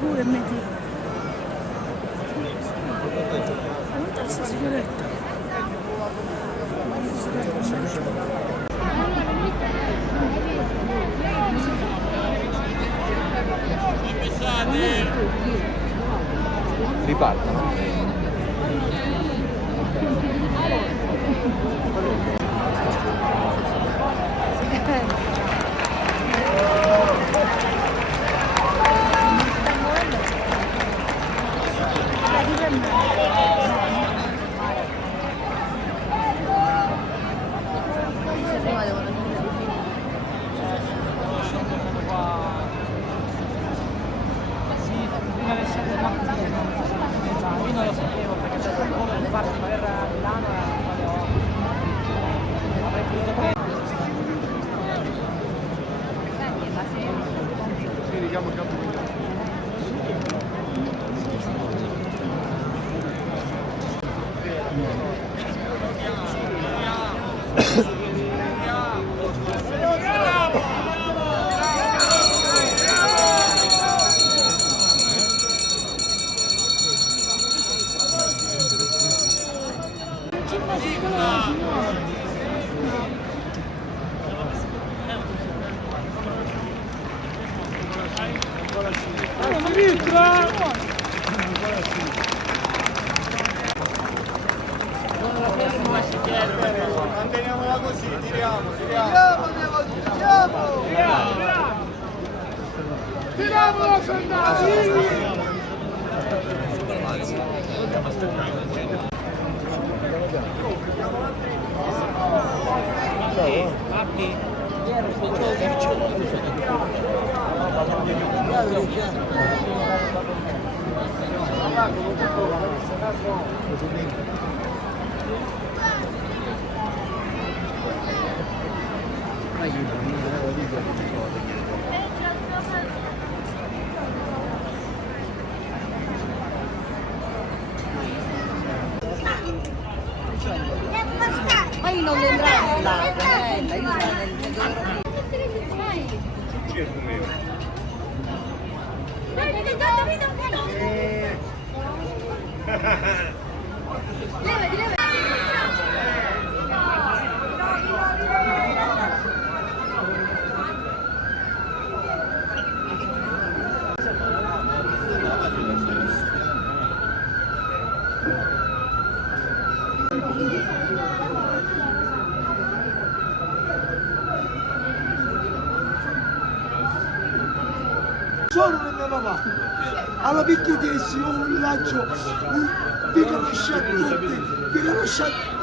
pure metti. Quanta sta sigaretta? Ripartono. Io non lo sapevo perché c'è un po' di parte per Milano avrei potuto prendere. Manteniamola così, tiriamo. Tiriamolo, soldati! Ma io non andrò là, Sono la mia mamma. Alla picchiatessi, un villaggio, vi conosciate tutti, vi conosciate.